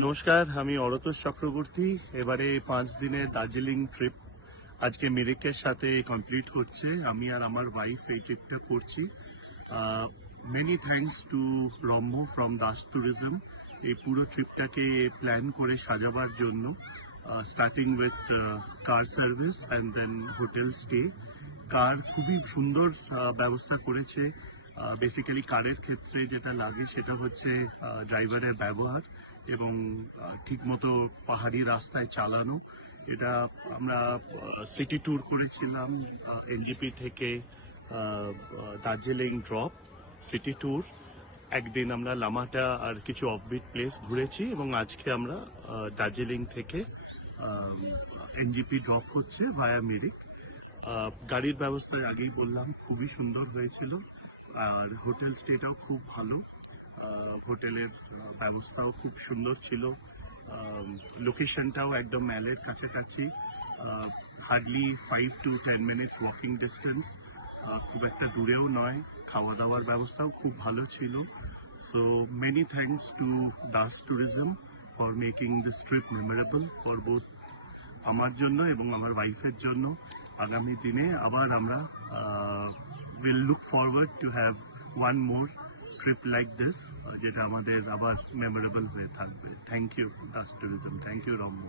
নমস্কার, আমি অরতোষ চক্রবর্তী। এবারে 5 দিনের দার্জিলিং ট্রিপ আজকে মিরিকের সাথে কমপ্লিট হচ্ছে। আমি আর আমার ওয়াইফ এই ট্রিপটা করছি। Many thanks to Ramya from Das tourism এই পুরো ট্রিপটাকে প্ল্যান করে সাজাবার জন্য, starting with car service and then hotel stay. Car খুবই সুন্দর ব্যবস্থা করেছে। বেসিক্যালি কারের ক্ষেত্রে যেটা লাগে সেটা হচ্ছে ড্রাইভারের ব্যবহার এবং ঠিকমতো পাহাড়ি রাস্তায় চালানো। এটা আমরা সিটি ট্যুর করেছিলাম, এনজিপি থেকে দার্জিলিং ড্রপ সিটি ট্যুর। একদিন আমরা লামাটা আর কিছু অফবিট প্লেস ঘুরেছি এবং আজকে আমরা দার্জিলিং থেকে এনজিপি ড্রপ হচ্ছে ভায়া মিরিক। গাড়ির ব্যবস্থা আগেই বললাম খুবই সুন্দর হয়েছিল, আর হোটেল স্টেটাও খুব ভালো। হোটেলের ব্যবস্থাও খুব সুন্দর ছিল। লোকেশনটাও একদম ম্যালের কাছাকাছি, hardly 5 to 10 minutes walking distance, খুব একটা দূরেও নয়। খাওয়া দাওয়ার ব্যবস্থাও খুব ভালো ছিল। So many thanks two Das tourism for making this trip memorable for both আমার জন্য এবং আমার ওয়াইফের জন্য। আগামী দিনে আবার আমরা will look forward to have one more trip like this, যেটা আমাদের আবার মেমোরেবল হয়ে থাকবে। Thank you Das tourism, thank you রম্য।